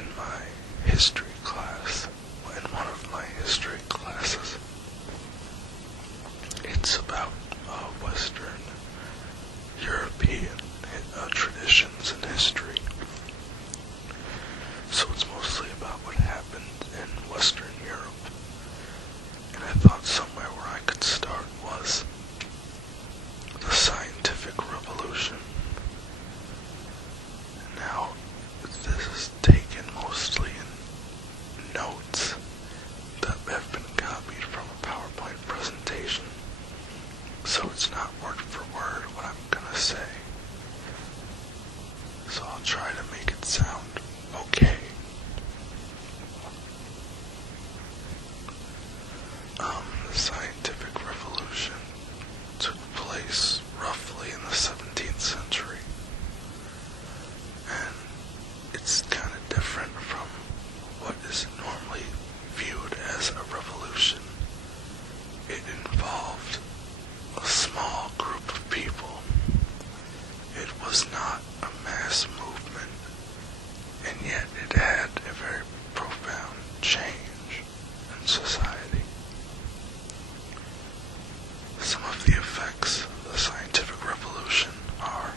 in my history class, in one of my history classes. It's about Western European traditions and history. So it's mostly about what happened in Western Europe. And I thought somewhere where I could start was the scientific revolution. Now, this is taken mostly in notes that have been copied from a PowerPoint presentation. So it's not word for word what I'm gonna say. So I'll try to make it sound okay. The scientific revolution took place roughly in the 17th century. And it's kind of different from what is normally viewed as a revolution. It involved a small group of people. It was not a mass movement, and yet it had a very profound change in society. Some of the effects of the scientific revolution are: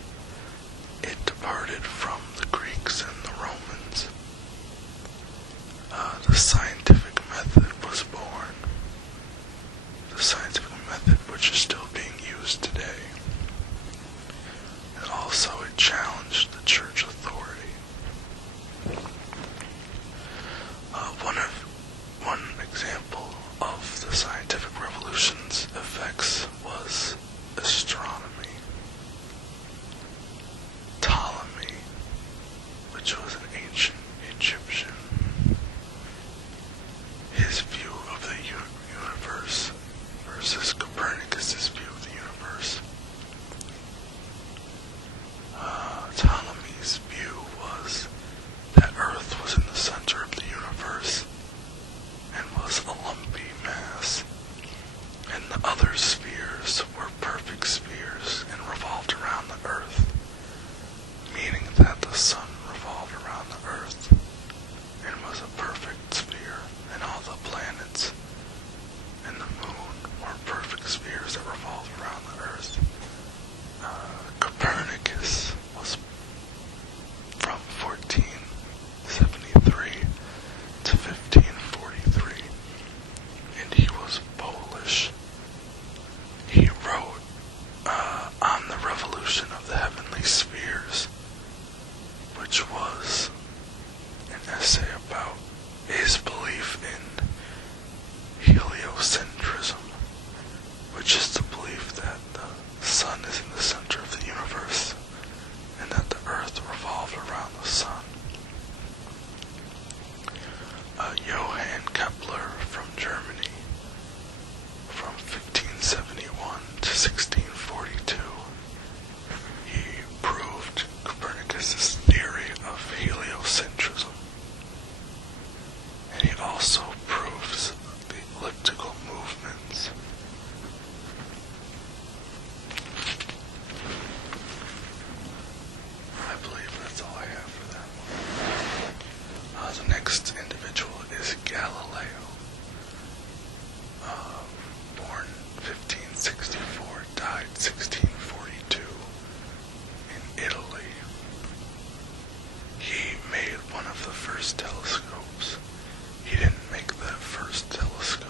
it departed from the Greeks and the Romans. The scientific method was born. The scientific method which is still being used today. And also it challenged the church authority. One example of the scientific revolution's effects was astronomy. Ptolemy, which was an ancient Egyptian, his view of the universe versus Copernicus's view of the universe. Ptolemy's view was that Earth was in the center of the universe and was a lumpy mass, and the other spheres were perfect spheres and revolved around the Earth, meaning that the sun revolved around the Earth and was a perfect sphere, and all the planets and the moon were perfect spheres that revolved around the Earth. Copernicus was from 1473 to 1543, and he was Polish. He wrote on the revolution of the heavenly spheres, which was an essay about his belief in heliocentrism, which is the belief that the sun is in the center of the universe and that the earth revolved around the sun. Johann Kepler from Germany, from 1571 to 1642, he proved Copernicus's theory of heliocentrism, and he also proves the elliptical movements. I believe that's all I have for that one. The next individual is Galileo. Born 1564, died 1642 in Italy. He made one of the first telescopes. He didn't make the first telescope.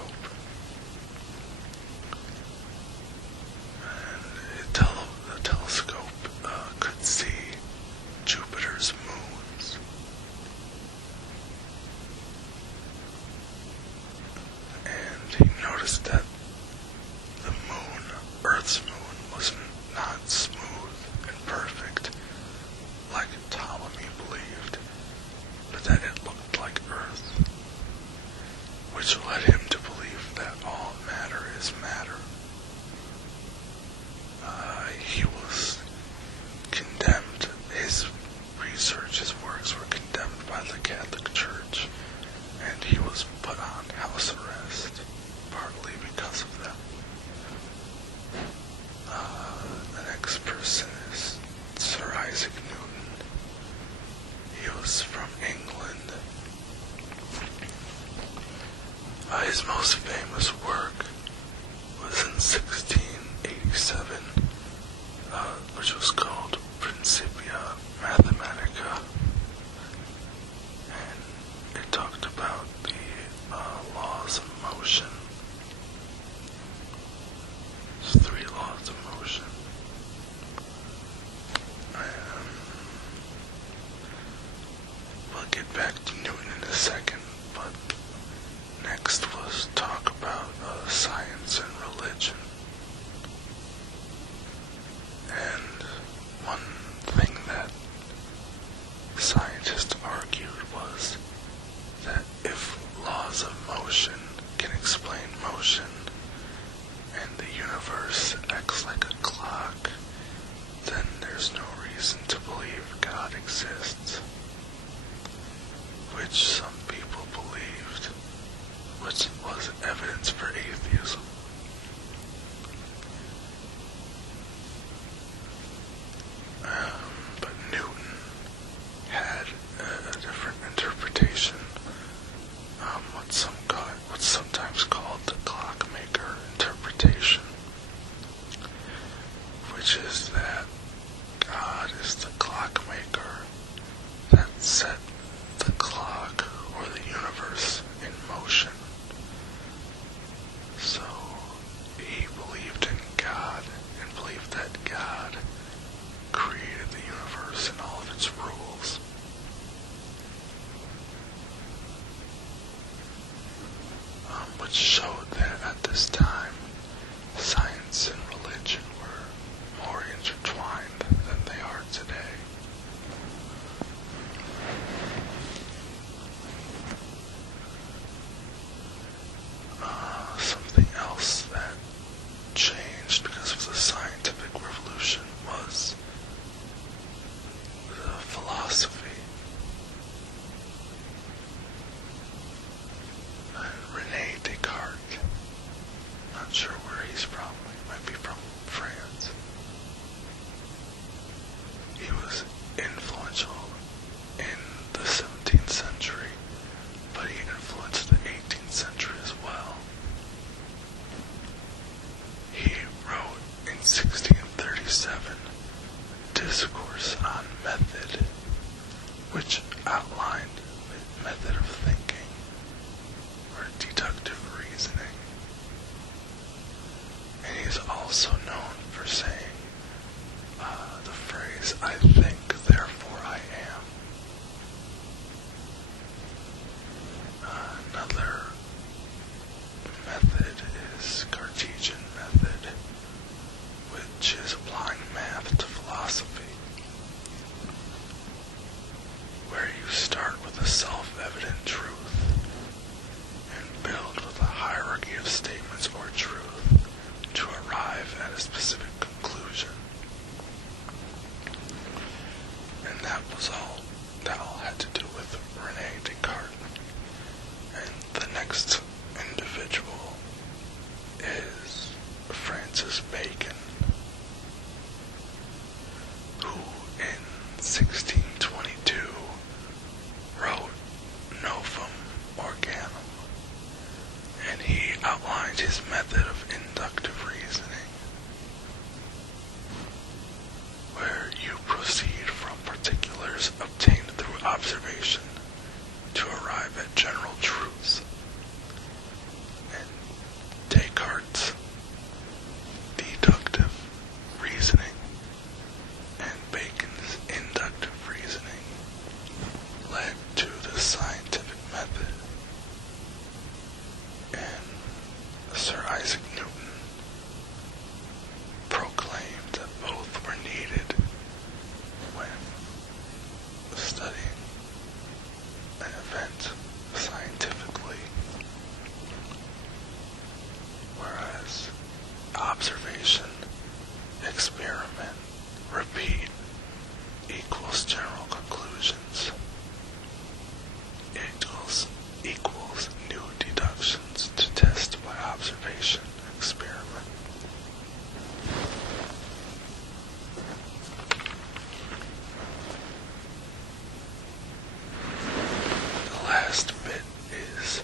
And the telescope could see Jupiter's moons. And he noticed that the moon, Earth's moon, was not smooth and perfect like Ptolemy believed, but that it looked like Earth, which led him to believe that all matter is matter. He was condemned. His research, his works were condemned by the Catholic Church, and he was put on house arrest, partly because of them. The next person is Sir Isaac Newton. He was from England. His most famous work was in 1687, which was called Principia Mathematica, and it talked about the laws of motion. There's 3 laws of motion. We'll get back to Newton in a second, but next was talk about science and religion. And one thing that scientists argued was that if laws of motion can explain motion, and the universe acts like a clock, then there's no reason to believe God exists, which some people believed, which was evidence for atheism. But Newton had a different interpretation, what's sometimes called the clockmaker interpretation, which is that God is the clockmaker that set the clock or the universe in motion. So he believed in God and believed that God created the universe and all of its rules. Which showed that at this time, science and religion were more intertwined than they are today. Something else that changed because of the scientific revolution was the philosophy. René Descartes, not sure where he's from, he might be from France. He was influential in the 17th century, but he influenced the 18th century as well. He wrote in 1637 a discourse on method, which outlined the method of thinking, or deductive reasoning. And he's also known for saying the phrase, "I think, therefore I am." Another method is Cartesian method, which is applying math to philosophy, where you start with a self-evident truth and build with a hierarchy of statements or truth to arrive at a specific conclusion. And that all had to do with René Descartes. And the next individual is Francis Bacon, who in 1622 wrote Novum Organum, and he outlined his method of inductive reasoning, where you proceed from particulars obtained through observation to arrive at general truths. And Descartes' deductive reasoning and Bacon's inductive reasoning led to the scientific method. And Sir Isaac Newton proclaimed that both were needed when studying an event scientifically, whereas observation, experiment, repeat equals general conclusions, equals new deductions to test by observation and experiment. The last bit is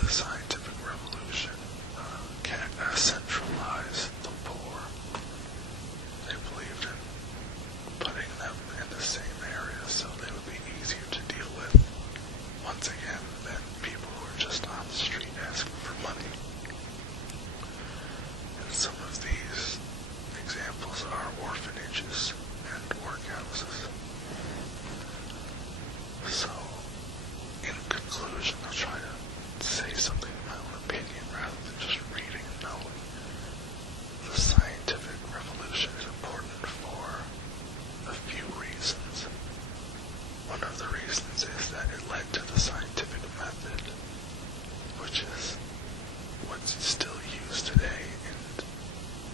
was a scientific revolution. Centralize the poor. They believed in putting them in the same area so they would be easier to deal with, once again, than people who are just on the street asking for money. And some of these examples are orphanages and workhouses. So, in conclusion, I'll try to say something in my own opinion rather than just reading and knowing. The scientific revolution is important for a few reasons. One of the reasons is that it led to the scientific method, which is what's still used today and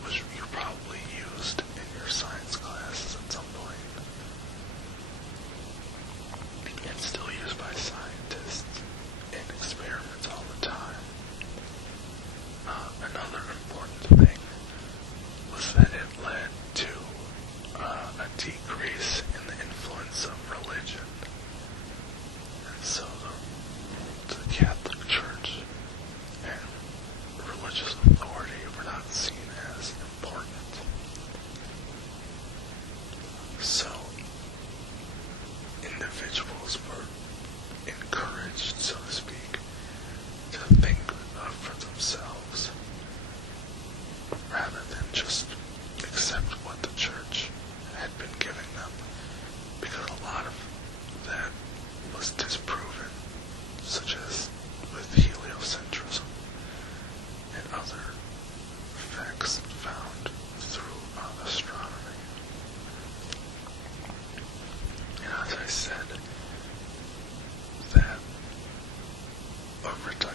which you probably used in your science classes at some point. It's still used by scientists in experiments all the time. Another important thing was that it led to a decrease in the influence of religion. And so the Catholic Church and religious authority were not seen as important. So individuals were encouraged, so to speak, to think for themselves rather than just accept what the church had been giving them, because a lot of that was disproven, such as with heliocentrism and other facts found through astronomy. And as I said, that over time